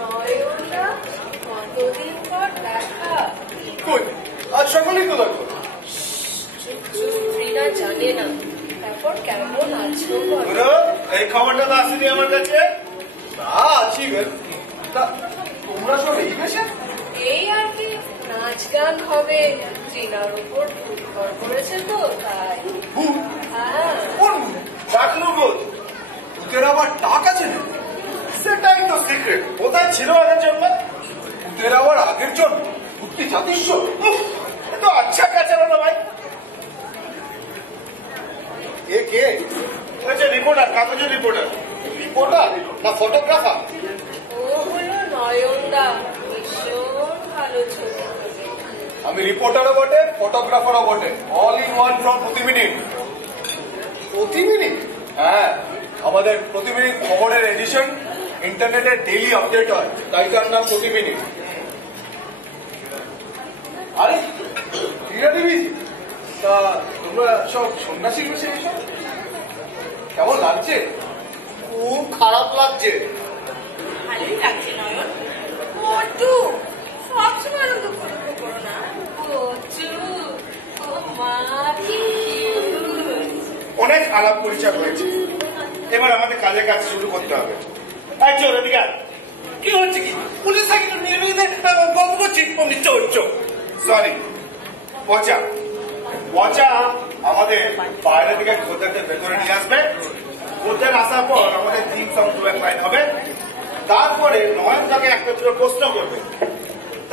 নয়নদা, কতদিন পর দেখা। কই, আজ সকালেই তো দেখো। ত্রিনা জানে না, তারপর কেমন আছো বলো? এই খবরটা তো আসেনি আমার কাছে। আছি, তোমরা সব এই বেশে? এই আর কি, নাচ গান হবে। ত্রিনার উপর ভর করেছে তো, তাই। হ্যাঁ, ডাকলু বোধ, ভূতের আবার ডাক আছে না? সেটাই তো সিক্রেট। কোথায় ছিল আগের জন্য? ভূতের আবার আগের জন্য? ভূত কি জাতিস্ব? তো আচ্ছা কাছে না ভাই। কে কে? রিপোর্টার, কাগজের রিপোর্টার। রিপোর্টার না ফটোগ্রাফার? ও হলো নয়নদা, ভীষণ ভালো ছবি তোলে। আমি রিপোর্টারও বটে, ফটোগ্রাফারও বটে, অল ইন ওয়ান ফ্রম প্রতি মিনিট। প্রতি মিনিট? হ্যাঁ, আমাদের প্রতি মিনিট খবরের এডিশন ইন্টারনেটের ডেইলি আপডেট হয়, তাই তার নাম প্রতি মিনিট। আরে হীরা দেবী, তা তোমরা সব সন্ন্যাসী বসে এসব কেমন লাগছে? খুব খারাপ লাগছে। ভালোই লাগছে নয়ন। পটু সবসময় দুঃখ দুঃখ করো না। পটু ও মা কি অনেক আলাপ পরিচয় হয়েছে, এবার আমাদের কাজে কাজ শুরু করতে হবে। কি হচ্ছে কি? পুলিশ গল্প করছি, সরি পচা পচা আমাদের বাইরে থেকে খোঁজাদের ভেতরে নিয়ে আসবে। খোঁজার আসার পর আমাদের টিম সং দু এক লাইন হবে, তারপরে নয়ন তাকে একটা দুটো প্রশ্ন করবে,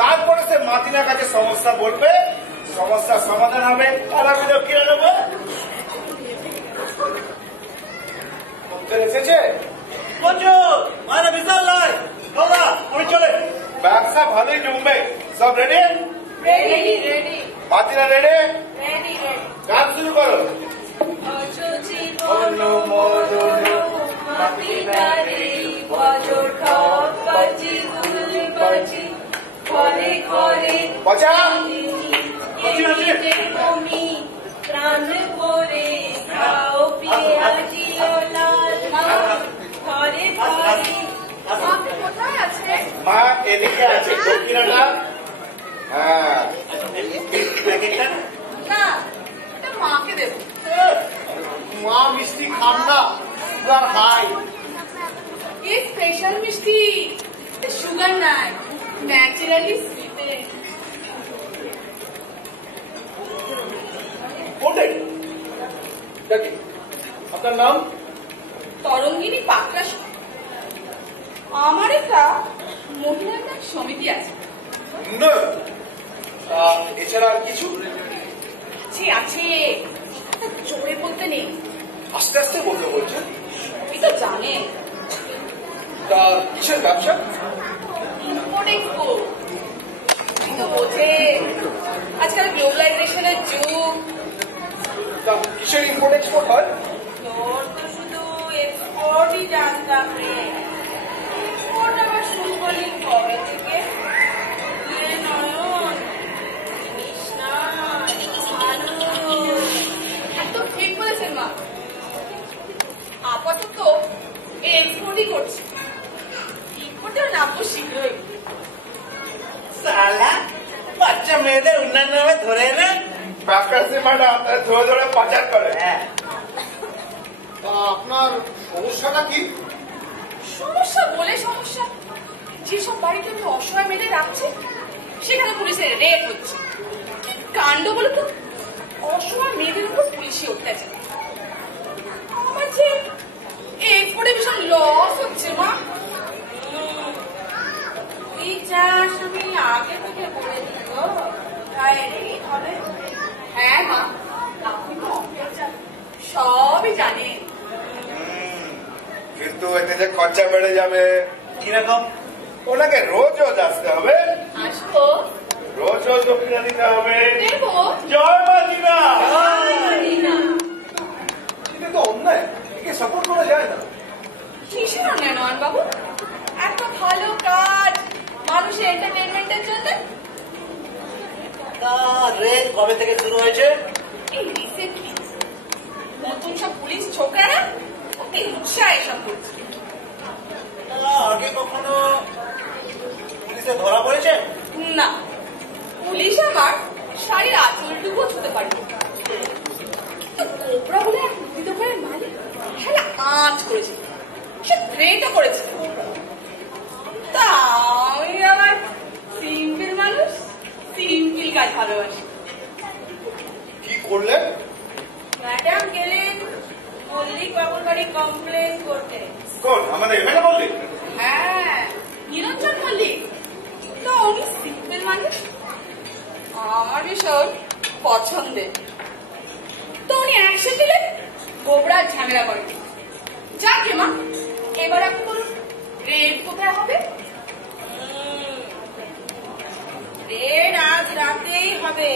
তারপরে সে মাতিনার কাছে সমস্যা বলবে, সমস্যার সমাধান হবে, আর আমি কিনে নেবো। এসেছে ব্যবসা ভালোই জমবে। সব রেডি? রেডি রেডি মাতিনা রেডি? Ready ready. গান শুরু করো। পচা প্রাণ করে খাও পিয়াজি ও লাল ঘরে ঘরে। আপনি কোথায় আছে? মা এদিকে আছে, দক্ষিণাটা। হ্যাঁ না, এটা মাকে দেবো। মা মিষ্টি খান না, সুগার হাই। ये स्पेशल मिष्टी, शुगर নাই, ন্যাচারালি সুইটেড। ওঠে দেখি আপনার নাম? তরঙ্গিনী পাকড়া। আমার একটা মহিলার এক সমিতি আছে। না, এছাড়া আর কিছু? আছে আছে, জোরে বলতে নেই, আস্তে আস্তে বলতে বলছেন। আপনি তো জানেন। তা কিসের ব্যবসা? Import export. আপনি তো বোঝেন আজকাল গ্লোবালাইজেশনের যুগ। তা কিসের ইম্পোর্ট এক্সপোর্ট হয়? তোর তো শুধু এক্সপোর্টই জানতাম রে। ইম্পোর্ট আবার শুরু করলি কবে থেকে? নয়ন জিনিস না, ভালো। একদম ঠিক বলেছেন মা। আপাতত এক্সপোর্টই করছি, ইম্পোর্টের নামও শীঘ্রই। সালা বাচ্চা মেয়েদের উন্নয়ন নামে ধরে না ব্যবসা সীমাটা ধরে ধরে পাচার করে। তা আপনার সমস্যাটা কি? সমস্যা বলে সমস্যা, যেসব বাড়িতে আমি অসহায় মেয়েদের রাখছি সেখানে পুলিশের রেড হচ্ছে। কি কাণ্ড বলে তো, অসহায় মেয়েদের উপর পুলিশি অত্যাচার। আমার যে এক্সপোর্টে ভীষণ লস হচ্ছে মা। তুই চাস আমি আগে থেকে বলে দিব তাই রেড হবে? হ্যাঁ মা, আপনি তো অঙ্কের জানেন, সবই জানেন। কিন্তু এতে যে খরচা বেড়ে যাবে। কিরকম? ওনাকে রোজ রোজ আসতে হবে, আসবো, রোজ রোজ দক্ষিণা দিতে হবে। দেবো। জয় মাতিনা। এটা তো অন্যায়, একে সাপোর্ট করা যায় না। কিসের অন্যায় নয়ন বাবু? এত ভালো কাজ মানুষের এন্টারটেনমেন্টের জন্য। তা রেড কবে থেকে শুরু হয়েছে? এই রিসেন্টলি নতুন সব পুলিশ ছোকরারা অতি উৎসাহ এসব করছে। তা আগে কখনো পুলিশে ধরা পড়েছে? না, পুলিশ আমার শাড়ির আঁচলটুকু ছুতে পারে। কিন্তু কোবরা বলে এক মুদি দোকানের মালিক খেলা আঁচ করেছে, সে থ্রেটও করেছে। তা আমি আমার সিম্পল মানুষ, সিম্পল কাজ ভালোবাসি। কি করলেন? ম্যাডাম গেলেন মল্লিক বাবুর বাড়ি কমপ্লেন করতে। কোন আমাদের এখানে বললি? হ্যাঁ, নিরঞ্জন মল্লিক। তো উনি সিম্পল মানুষ, আমার ভীষণ পছন্দের। তো উনি অ্যাকশন দিলেন, গোবরা ঝামেলা করেন। যাকে মা, এবার আপনি বলুন রেড কোথায় হবে? রেড আজ রাতেই হবে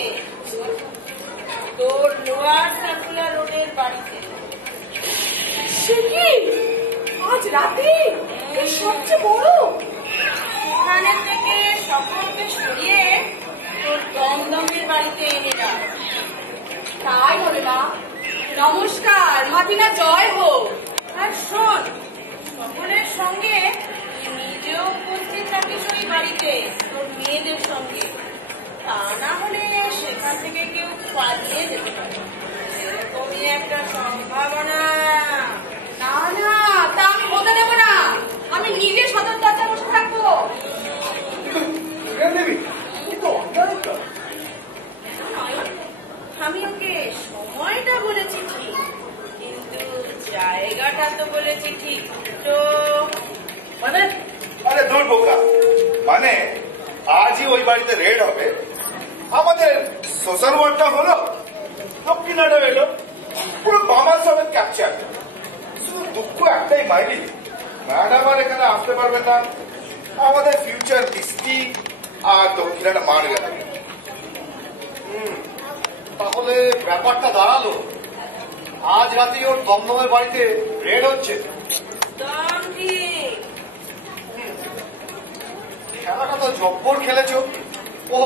তোর লোয়ার সার্কুলার রোডের বাড়িতে। সে কি আজ রাতে? সবচেয়ে বড় ওখানে থেকে সকলকে সরিয়ে তোর দমদমের বাড়িতে এনে দাও। তাই হবে মা। নমস্কার মাতিনা, জয় হোক। আর শোন, সকলের সঙ্গে নিজেও উপস্থিত থাকিস ওই বাড়িতে তোর মেয়েদের সঙ্গে। তা না হলে সেখান থেকে কেউ পালিয়ে যেতে পারে, এরকমই একটা সম্ভাবনা। না না, তা আমি হতে দেব না। আমি নিজে সদর দরজা বসে থাকবো। আমি ওকে সময়টা বলেছি ঠিক, কিন্তু জায়গাটা তো বলেছি ঠিক। তো মানে আরে দূর বোকা, মানে আজই ওই বাড়িতে রেড হবে, আমাদের সোশ্যাল ওয়ার্কটা হলো, দক্ষিণাটা এলো, পুরো বামাল সবের ক্যাপচার। শুধু দুঃখ একটাই মাইলি, ম্যাডাম আর এখানে আসতে পারবেন না। আমাদের ফিউচার বৃষ্টি আর দক্ষিণাটা মান গেল। তাহলে ব্যাপারটা দাঁড়ালো আজ রাতে ওর দমদমের বাড়িতে রেড হচ্ছে। খেলাটা তো জব্বর খেলেছো। ও,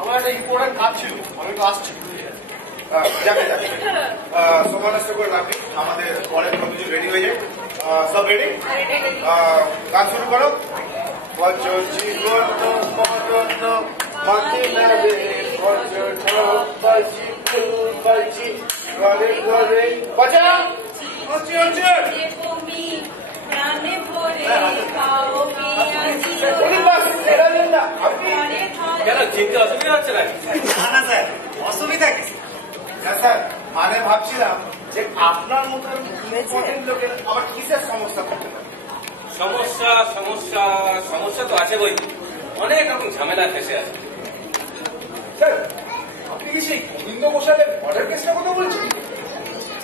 আমার একটা ইম্পর্টেন্ট কাজ ছিল, আমি তো আসছি। যাকে যাকে সময় নষ্ট করে রাখি, আমাদের পরের কিছু রেডি হয়ে যায়। সব রেডি? গান শুরু করো। জীবন মাটি নাড়ে ঘরে ঘরে বাঁচা হচ্ছে হচ্ছে। কেন চিনতে অসুবিধা হচ্ছে না? না স্যার, অসুবিধা কি? স্যার, মানে ভাবছিলাম যে আপনার মতো ইম্পর্টেন্ট লোকের আবার কিসের সমস্যা করতে পারে? সমস্যা সমস্যা সমস্যা তো আছে বই, অনেক রকম ঝামেলা ফেসে আছে। স্যার, আপনি কি সেই গোবিন্দ ঘোষালের মার্ডার কেসটা কথা বলছেন?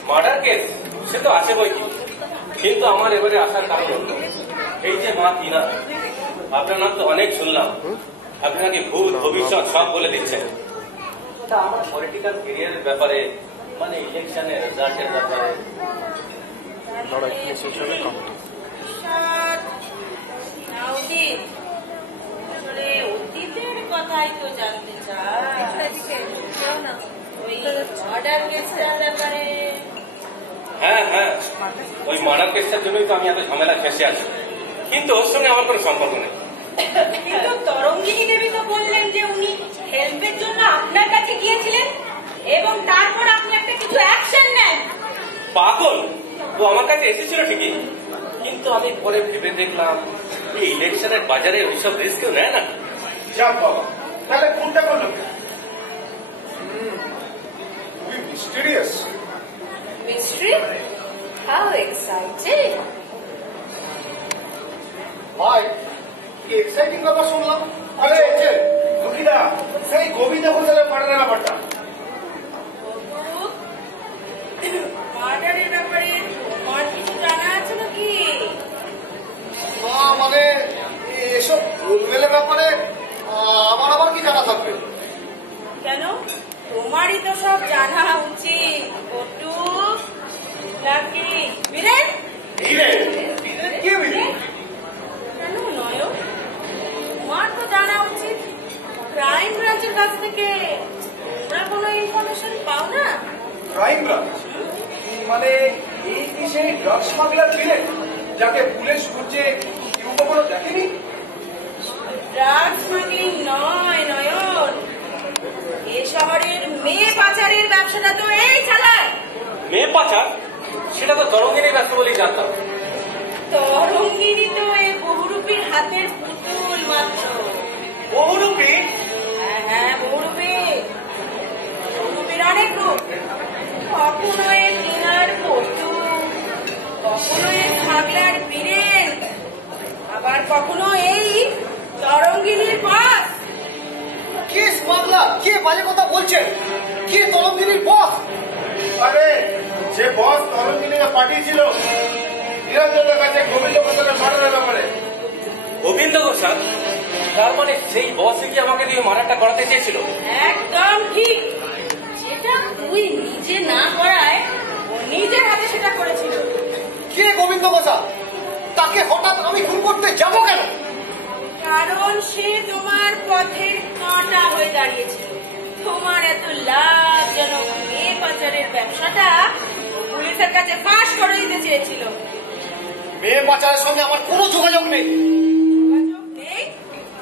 মার্ডার কেস সে তো আছে বই, কিন্তু আমার এবারে আসার কারণ হলো এই যে মা টিনা, আপনার নাম তো অনেক শুনলাম, আপনি নাকি ভূত ভবিষ্যৎ সব বলে দিচ্ছেন। তা আমার পলিটিক্যাল ক্যারিয়ারের ব্যাপারে, মানে ইলেকশনের রেজাল্টের ব্যাপারে অতীতের কথাই তো জানতে চাই। ওই মার্ডার কেসটার ব্যাপারে। হ্যাঁ হ্যাঁ, ওই মার্ডার কেসটার জন্যই তো আমি এত ঝামেলা ফেসে আছি, কিন্তু ওর সঙ্গে আমার কোনো সম্পর্ক নেই। কিন্তু তরঙ্গিনী দেবী তো বললেন যে উনি হেল্পের জন্য আপনার কাছে গিয়েছিলেন এবং তারপর আপনি একটা কিছু অ্যাকশন নেন। পাগল, ও আমার কাছে এসেছিল ঠিকই, কিন্তু আমি পরে ভেবে দেখলাম এই ইলেকশনের বাজারে ওইসব রিস্ক কেউ নেয় না। যাক বাবা, তাহলে কোনটা করলো? খুবই মিস্টেরিয়াস। মিস্ট্রি? How excited! ভাই, কি এক্সাইটিং ব্যাপার শুনলাম। আরে দুঃখিতা, সেই গোবিন্দ ঘোষালের মার্ডারের ব্যাপারটা। মার্ডারের ব্যাপারে তোমার কিছু জানা আছে নাকি? মানে এসব গোলমেলের ব্যাপারে আমার আবার কি জানা থাকবে? কেন, তোমারই তো সব জানা উচিত। পটু নাকি বীরেন? কে বিলি? কেন নয়, তোমার তো জানা উচিত। ক্রাইম ব্রাঞ্চের কাছ থেকে তোমরা কোনো ইনফরমেশন পাও না? ক্রাইম ব্রাঞ্চ মানে এই কি সেই ড্রাগ স্মাগলার ছিলেন যাকে পুলিশ খুঁজছে কেউ কখনো দেখেনি? ড্রাগ স্মাগলিং নয় নয়ন, এ শহরের মেয়ে পাচারের ব্যবসাটা তো এই চালায়। মেয়ে পাচার? সেটা তো তরঙ্গিনীর ব্যবসা বলেই জানতাম। তরঙ্গিনী তো এই বহুরূপীর হাতের পুতুল মাত্র। বহুরূপী? হ্যাঁ, বহুরূপী। বহুরূপীর অনেক রূপ। কখনো এ টিনার পটু, কখনো এ ছাগলার বীরেন, আবার কখনো এই তরঙ্গিনীর বস। কে স্মাগলার? কে বাজে কথা বলছেন? কে তরঙ্গিনীর বস? আরে যে বস তরঙ্গিনীকে পাঠিয়েছিল নিরঞ্জনের কাছে গোবিন্দ ঘোষালের মার্ডারের ব্যাপারে। গোবিন্দ ঘোষাল? তার মানে সেই বসে কি আমাকে দিয়ে মার্ডারটা করাতে চেয়েছিল? একদম ঠিক। যেটা তুই নিজে না করায় ও নিজের হাতে সেটা করেছিল। কে গোবিন্দ ঘোষাল? তাকে হঠাৎ আমি খুন করতে যাবো কেন? কারণ সে তোমার পথের কাঁটা হয়ে দাঁড়িয়েছিল। তোমার এত লাভজনক মেয়ে পাচারের ব্যবসাটা পুলিশের কাছে ফাঁস করে দিতে চেয়েছিল। মেয়ে পাচারের সঙ্গে আমার কোনো যোগাযোগ নেই। যোগাযোগ নেই?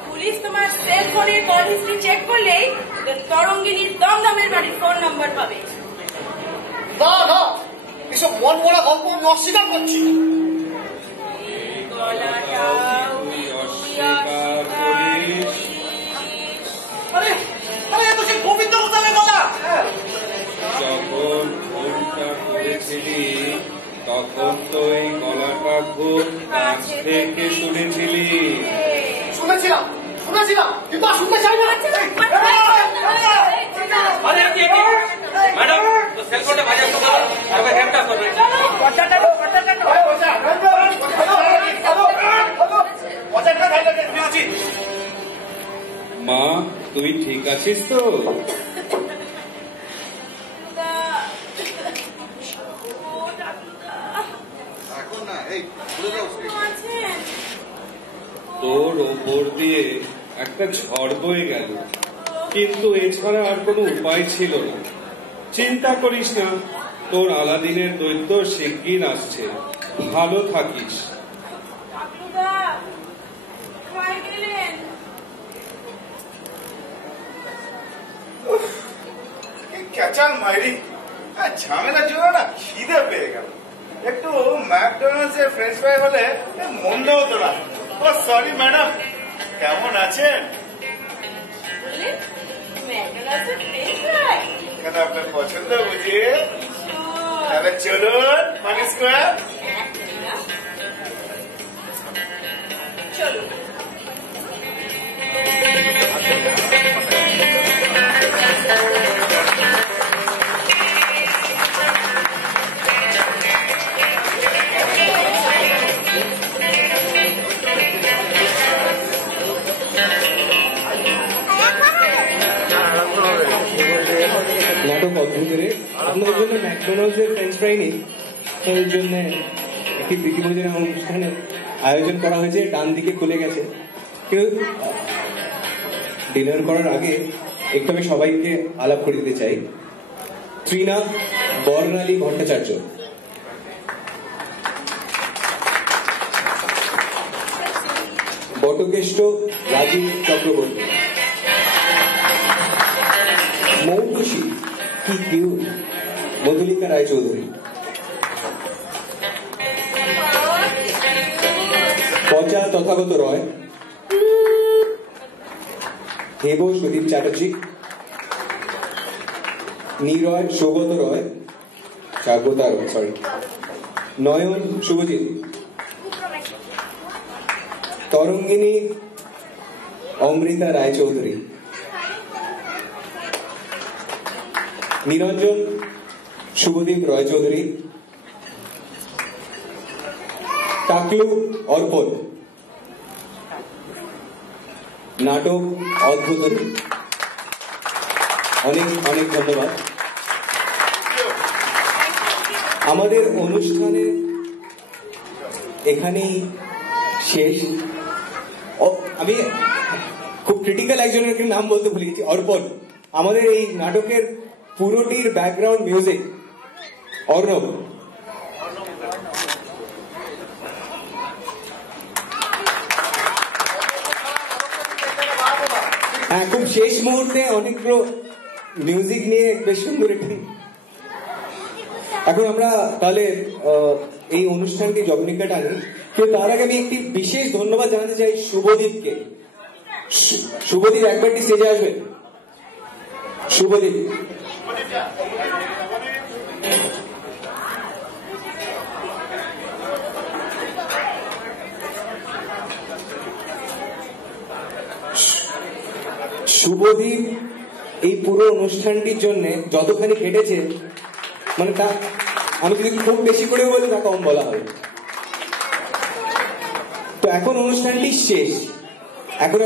পুলিশ তোমার সেল ফোনের কল হিস্ট্রি চেক করলেই তরঙ্গিনীর দমদমের বাড়ির ফোন নাম্বার পাবে। না না, এসব মন মরা গল্প আমি অস্বীকার করছি। আরে আরে, এ তো সে গোবিন্দ ঘোষালের গলা। যখন ফোনটা করেছিলি তখন তো এই গলাটা খুব কাছ থেকে শুনেছিলি। শুনেছিলাম শুনেছিলাম, কিন্তু আর শুনতে চাই না। ম্যাডাম, সেলফোনটা বাজার করতে হবে, তবে হ্যান্ডটা করবে। মা, তুই ঠিক আছিস তো? তোর ওপর দিয়ে একটা ঝড় বয়ে গেল, কিন্তু এছাড়া আর কোনো উপায় ছিল না। চিন্তা করিস না, তোর আলাদিনের দৈত্য শিগগির আসছে। ভালো থাকিস। ক্যাচাল মাইরি, ঝামেলার জন্য না খিদে পেয়ে গেল। একটু ম্যাকডোনাল্ডস এর ফ্রেঞ্চ ফ্রাই হলে মন্দ হতো না। ও সরি ম্যাডাম, কেমন আছেন? কেন আপনার পছন্দ বুঝি? তাহলে চলুন মানি স্কোয়ার। চলুন। নাটক অদ্ভুতের আপনাদের জন্য ম্যাকডোনাল্ডস এর ফ্রেঞ্চ ফ্রাই নেই, তাদের জন্য একটি প্রীতিভোজনের অনুষ্ঠানে আয়োজন করা হয়েছে। ডান দিকে খুলে গেছে। কেউ ডিনার করার আগে একটু আমি সবাইকে আলাপ করে দিতে চাই। ত্রিনা বর্ণালী ভট্টাচার্য, বটকেষ্ট রাজীব চক্রবর্তী, মৌটুসী কি কিউট মধুলিকা রায়চৌধুরী, পচা তথাগত রয়, হেব সুদীপ চ্যাটার্জি, নিরয় সৌগত রয়, স্বাগতা রয়, সরি, নয়ন শুভজিৎ, তরঙ্গিনী অমৃতা রায়চৌধুরী, নিরঞ্জন শুভদীপ রয় চৌধুরী, টাকলু অর্পণ। নাটক অদ্ভুত। অনেক অনেক ধন্যবাদ। আমাদের অনুষ্ঠানে এখানেই শেষ। আমি খুব ক্রিটিক্যাল একজনের নাম বলতে ভুলে গেছি, অর্পণ। আমাদের এই নাটকের পুরোটির ব্যাকগ্রাউন্ড মিউজিক অর্ণব। হ্যাঁ, খুব শেষ মুহূর্তে অনেকগুলো মিউজিক নিয়ে বেশ সুন্দর একটি। এখন আমরা তাহলে এই অনুষ্ঠানকে জবনিকা টানি, কিন্তু তার আগে আমি একটি বিশেষ ধন্যবাদ জানাতে চাই শুভদীপকে। শুভদীপ একবারটি স্টেজে আসবে। শুভদীপ, শুভদীপ এই পুরো অনুষ্ঠানটির জন্য যতখানি কেটেছে, মানে তা আমি যদি খুব বেশি করে বলি তা কম বলা হবে। এখন অনুষ্ঠানটি শেষ। এখন